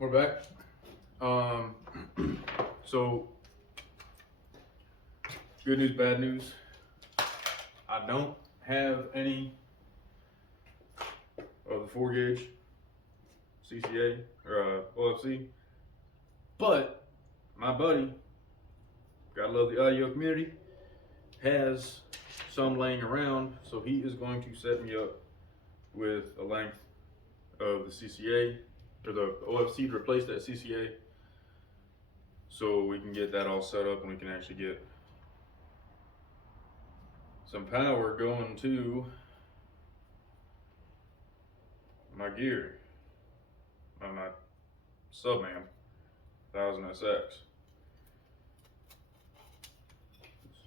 We're back. So good news, bad news. I don't have any of the 4 gauge CCA or OFC, but my buddy, gotta love the audio community, has some laying around, so he is going to set me up with a length of the CCA or the OFC to replace that CCA, so we can get that all set up and we can actually get some power going to my gear, my Subman 1000SX.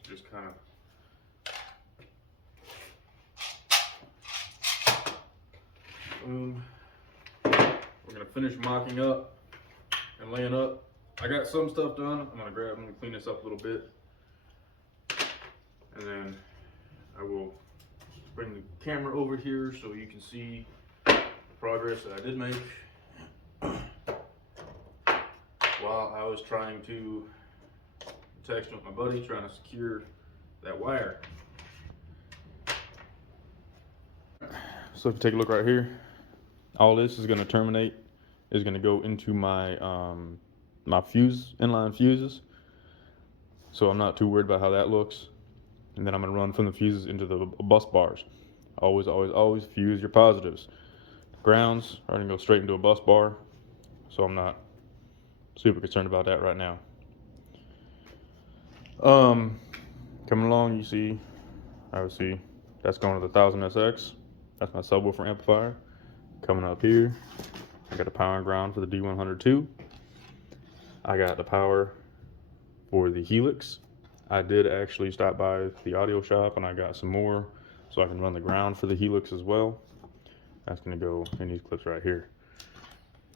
Just kind of boom. We're gonna finish mocking up and laying up. I got some stuff done. I'm gonna clean this up a little bit, and then I will bring the camera over here so you can see the progress that I did make while I was trying to text with my buddy, trying to secure that wire. So if you take a look right here, all this is going to terminate, is going to go into my my inline fuses. So I'm not too worried about how that looks. And then I'm going to run from the fuses into the bus bars. Always, always, always fuse your positives. Grounds are going to go straight into a bus bar. So I'm not super concerned about that right now. Coming along, you see, obviously, that's going to the 1000SX. That's my subwoofer amplifier. Coming up here, I got the power and ground for the D102. I got the power for the Helix. I did actually stop by the audio shop and I got some more so I can run the ground for the Helix as well. That's going to go in these clips right here.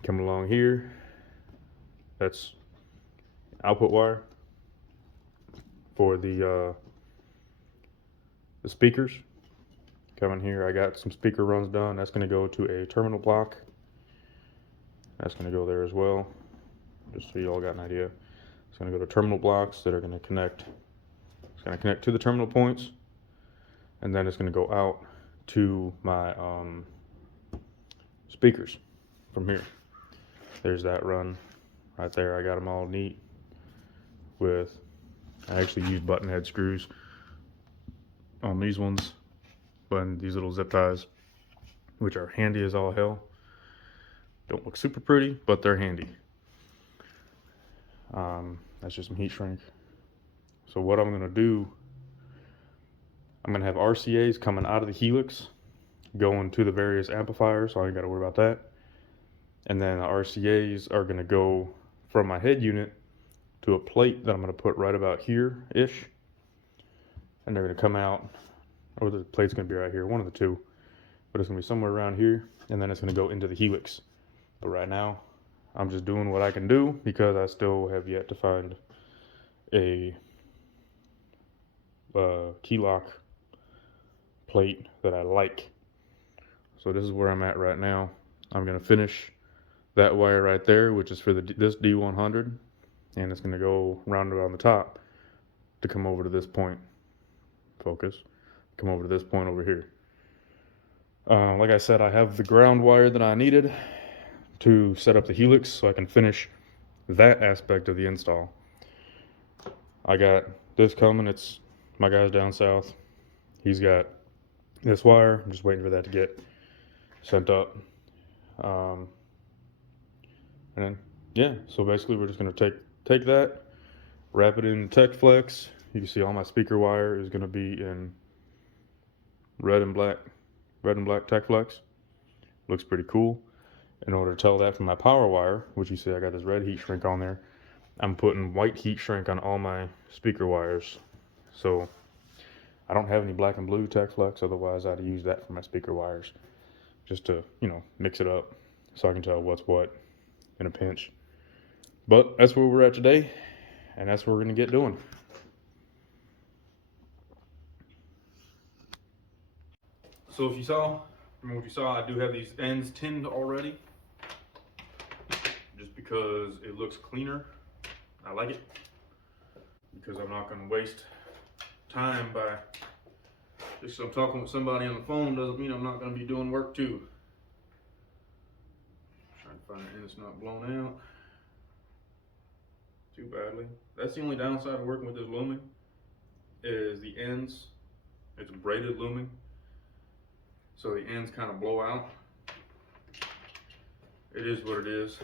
Coming along here, that's output wire for the speakers. Coming here, I got some speaker runs done. That's going to go to a terminal block. That's going to go there as well, just so you all got an idea. It's going to go to terminal blocks that are going to connect. It's going to connect to the terminal points, and then it's going to go out to my speakers from here. There's that run right there. I got them all neat with, I actually used button head screws on these ones, but these little zip ties, which are handy as all hell. Don't look super pretty, but they're handy. That's just some heat shrink. So what I'm gonna do, I'm gonna have RCAs coming out of the Helix, going to the various amplifiers, so I ain't gotta worry about that. And then the RCAs are gonna go from my head unit to a plate that I'm gonna put right about here-ish. And they're gonna come out, or the plate's gonna be right here, one of the two, but it's gonna be somewhere around here, and then it's gonna go into the Helix. But right now, I'm just doing what I can do because I still have yet to find a key lock plate that I like. So this is where I'm at right now. I'm gonna finish that wire right there, which is for this D100, and it's gonna go round around the top to come over to this point. Focus. Come over to this point over here. Like I said, I have the ground wire that I needed to set up the Helix so I can finish that aspect of the install. I got this coming. It's my guy's down south. He's got this wire. I'm just waiting for that to get sent up. And then, yeah, so basically we're just going to take that, wrap it in Tech Flex. You can see all my speaker wire is going to be in red and black Tech Flex. Looks pretty cool. In order to tell that from my power wire, which you see I got this red heat shrink on there, I'm putting white heat shrink on all my speaker wires. So I don't have any black and blue Tech Flex, otherwise I'd use that for my speaker wires, just to, mix it up so I can tell what's what in a pinch. But that's where we're at today, and that's what we're gonna get doing. So if you saw, from what you saw, I do have these ends tinned already. Just because it looks cleaner. I like it because I'm not going to waste time by just I'm talking with somebody on the phone doesn't mean I'm not going to be doing work too. Trying to find an end that's not blown out too badly. That's the only downside of working with this looming is the ends. It's braided looming, so the ends kind of blow out. It is what it is.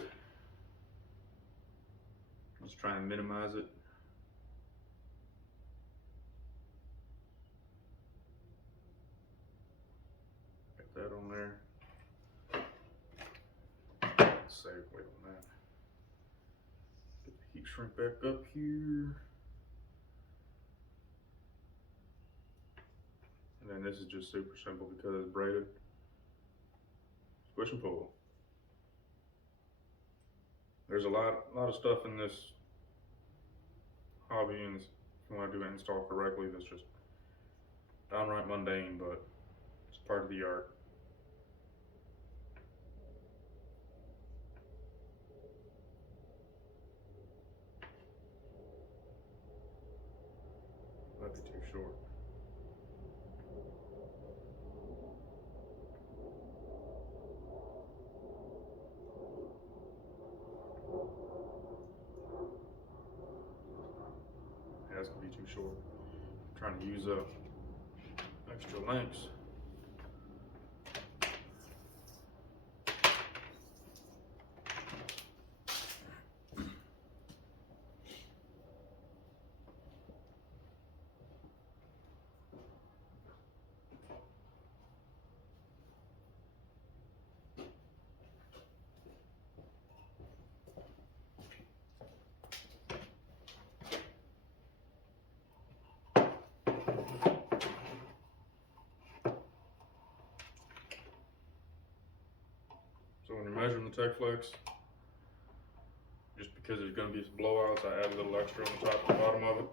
Just trying to minimize it. Get that on there. Let's save weight on that. Get the heat shrink back up here. And then this is just super simple because it's braided. Squish and pull. There's a lot of stuff in this hobby, and if you want to do it install correctly, that's just downright mundane, but it's part of the art. Might be too short. Yeah, that's gonna be too short. I'm trying to use up extra lengths. So when you're measuring the tech flex, just because there's going to be some blowouts, I add a little extra on the top and bottom of it.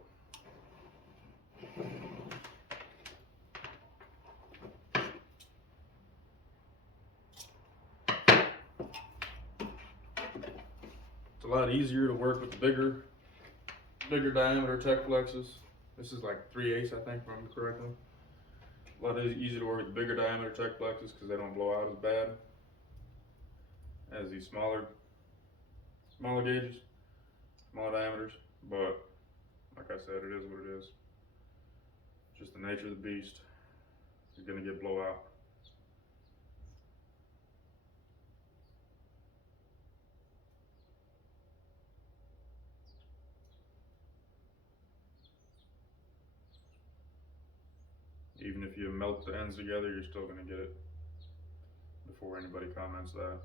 It's a lot easier to work with the bigger diameter tech flexes. This is like 3/8, I think, if I remember correctly. A lot easier to work with the bigger diameter tech flexes because they don't blow out as bad as these smaller gauges, smaller diameters. But like I said, it is what it is. Just the nature of the beast. You're gonna get blowout. Even if you melt the ends together, you're still gonna get it before anybody comments that.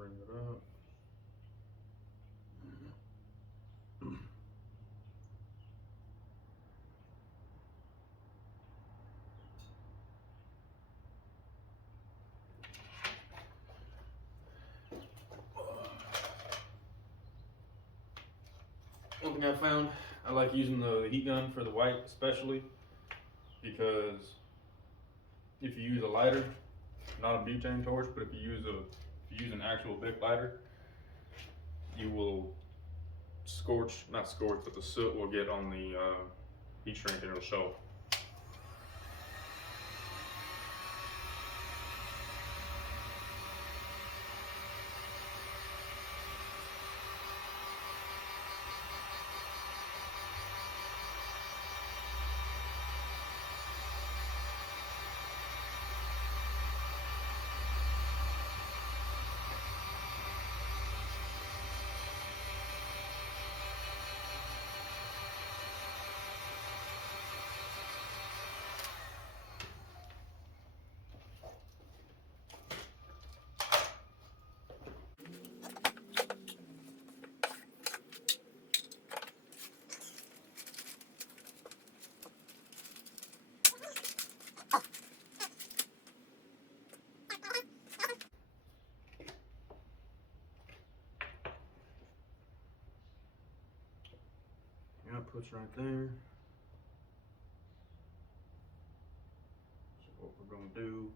bring it up. One thing I found, I like using the heat gun for the white especially, because if you use a lighter, not a butane torch, but if you use an actual Bic lighter, you will not scorch, but the soot will get on the heat shrink and it'll show. Output's right there. So what we're gonna do,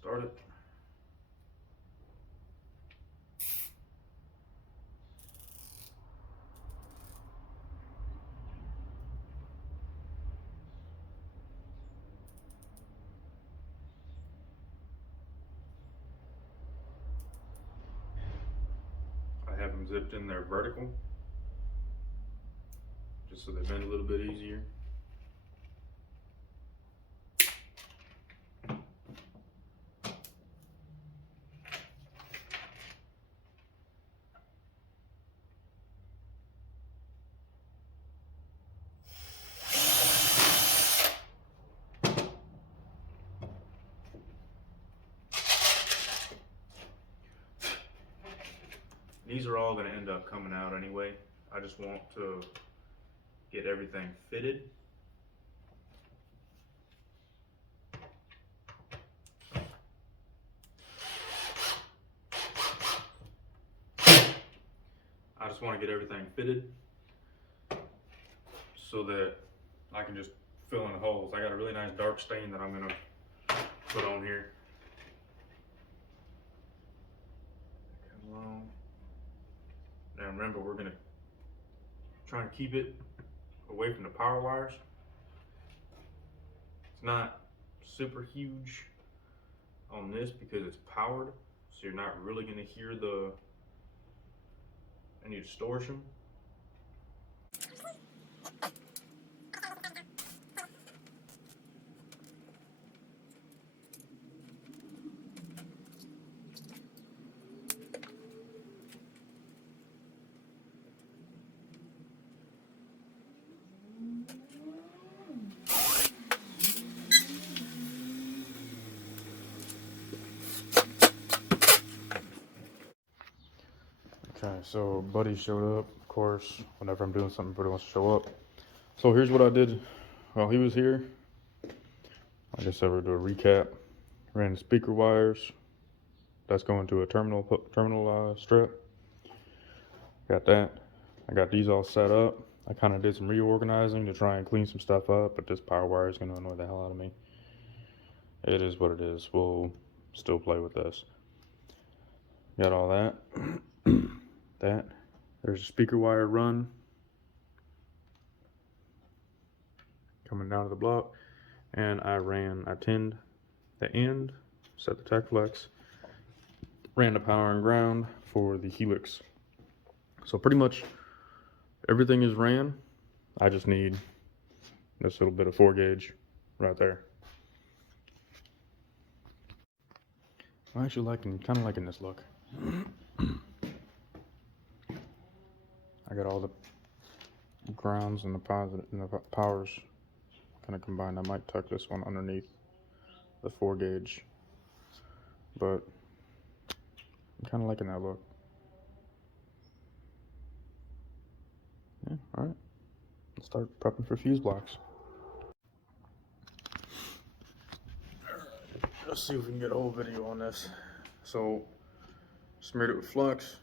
start it. I have them zipped in there vertical, just so they bend a little bit easier. These are all going to end up coming out anyway. I just want to get everything fitted. I just want to get everything fitted so that I can just fill in the holes. I got a really nice dark stain that I'm going to put on here. Come along. Now remember, we're going to try and keep it away from the power wires. It's not super huge on this because it's powered, so you're not really going to hear any distortion. Okay, so Buddy showed up. Of course, whenever I'm doing something, Buddy wants to show up. So here's what I did while he was here. I guess I would do a recap. Ran the speaker wires. That's going to a terminal strip. Got that. I got these all set up. I kind of did some reorganizing to try and clean some stuff up, but this power wire is going to annoy the hell out of me. It is what it is. We'll still play with this. Got all that. There's a speaker wire run coming down to the block, and I tinned the end, set the tech flex, ran the power and ground for the helix. So pretty much everything is ran. I just need this little bit of 4 gauge right there. I'm actually kind of liking this look. I got all the grounds and the powers kind of combined. I might tuck this one underneath the 4 gauge, but I'm kind of liking that look. Yeah, all right. Let's start prepping for fuse blocks. Let's see if we can get a whole video on this. So, smeared it with flux,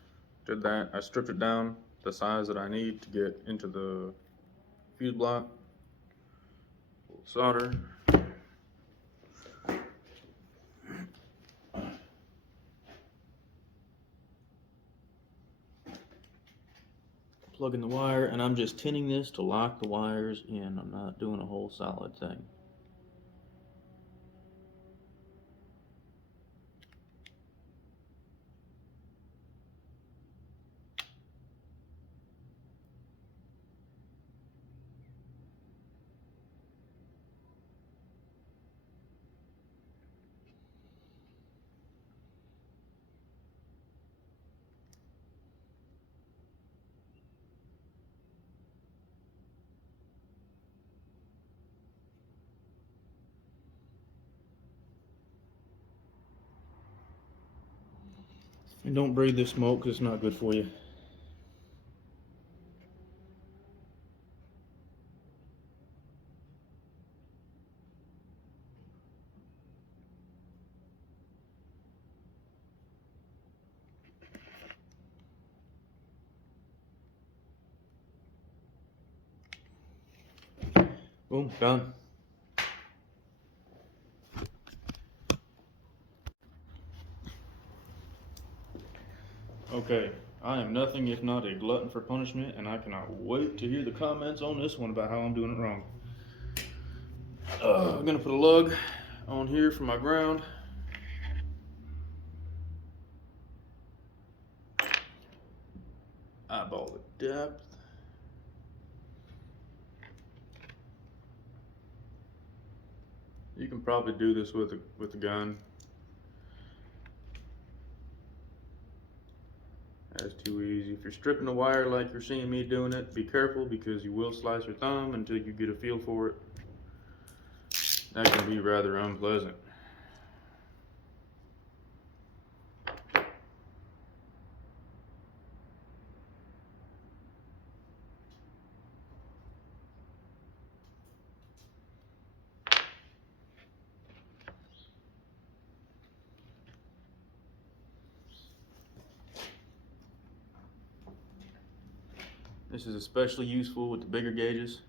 did that. I stripped it down the size that I need to get into the fuse block. A little solder. Plug in the wire, and I'm just tinning this to lock the wires in. I'm not doing a whole solid thing. And don't breathe this smoke because it's not good for you. Boom, done. Okay, I am nothing if not a glutton for punishment, and I cannot wait to hear the comments on this one about how I'm doing it wrong. I'm gonna put a lug on here for my ground. Eyeball the depth. You can probably do this with a gun. That's too easy. If you're stripping the wire like you're seeing me doing it, be careful because you will slice your thumb until you get a feel for it. That can be rather unpleasant. This is especially useful with the bigger gauges.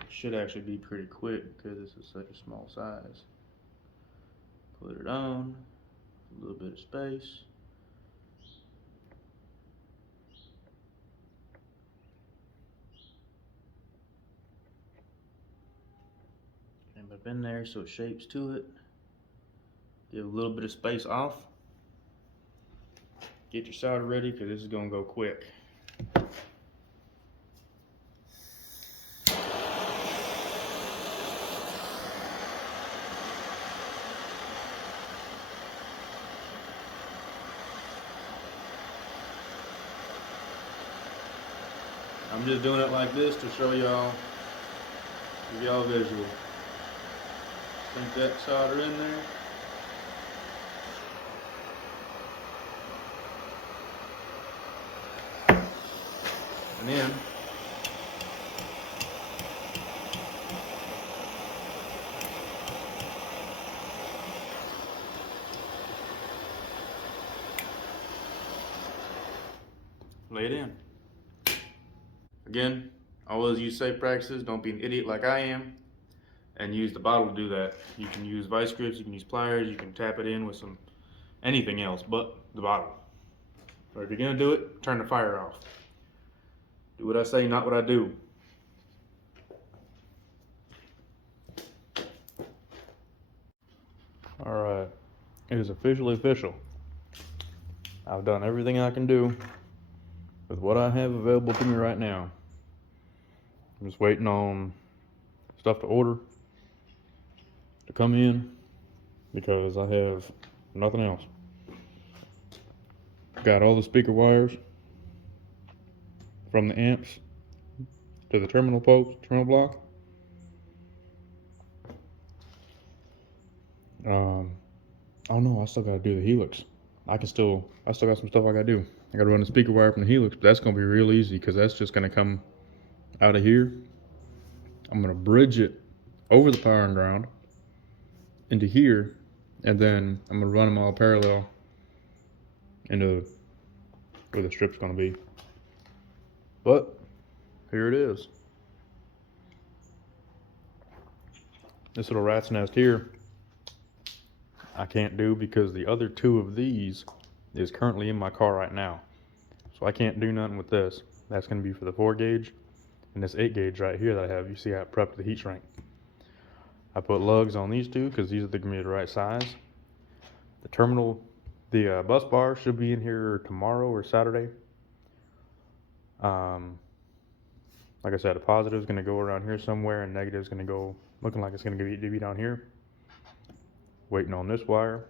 It should actually be pretty quick because this is such a small size. Put it on, a little bit of space. And I've been there so it shapes to it. Give a little bit of space off. Get your solder ready because this is going to go quick. I'm just doing it like this to show y'all, give y'all a visual. Sink that solder in there. And then lay it in. Again, always use safe practices. Don't be an idiot like I am. And use the bottle to do that. You can use vice grips, you can use pliers, you can tap it in with some anything else but the bottle. But if you're gonna do it, turn the fire off. Do what I say, not what I do. All right, it is officially official. I've done everything I can do with what I have available to me right now. I'm just waiting on stuff to order to come in because I have nothing else. Got all the speaker wires from the amps to the terminal post, terminal block. Oh no, I still gotta do the helix. I still got some stuff I gotta do. I gotta run the speaker wire from the helix, but that's gonna be real easy because that's just gonna come out of here. I'm gonna bridge it over the power and ground into here, and then I'm gonna run them all parallel into where the strip's gonna be. But here it is. This little rat's nest here I can't do because the other two of these is currently in my car right now. So I can't do nothing with this. That's going to be for the 4 gauge and this 8 gauge right here that I have. You see I prepped the heat shrink. I put lugs on these two because these are going to be the right size. The terminal, the bus bar should be in here tomorrow or Saturday. Like I said, a positive is going to go around here somewhere and negative is going to go looking like it's going to be down here. Waiting on this wire.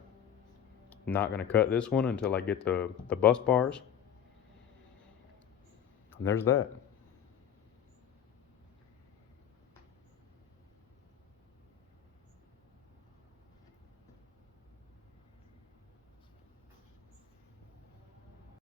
Not going to cut this one until I get the bus bars. And there's that.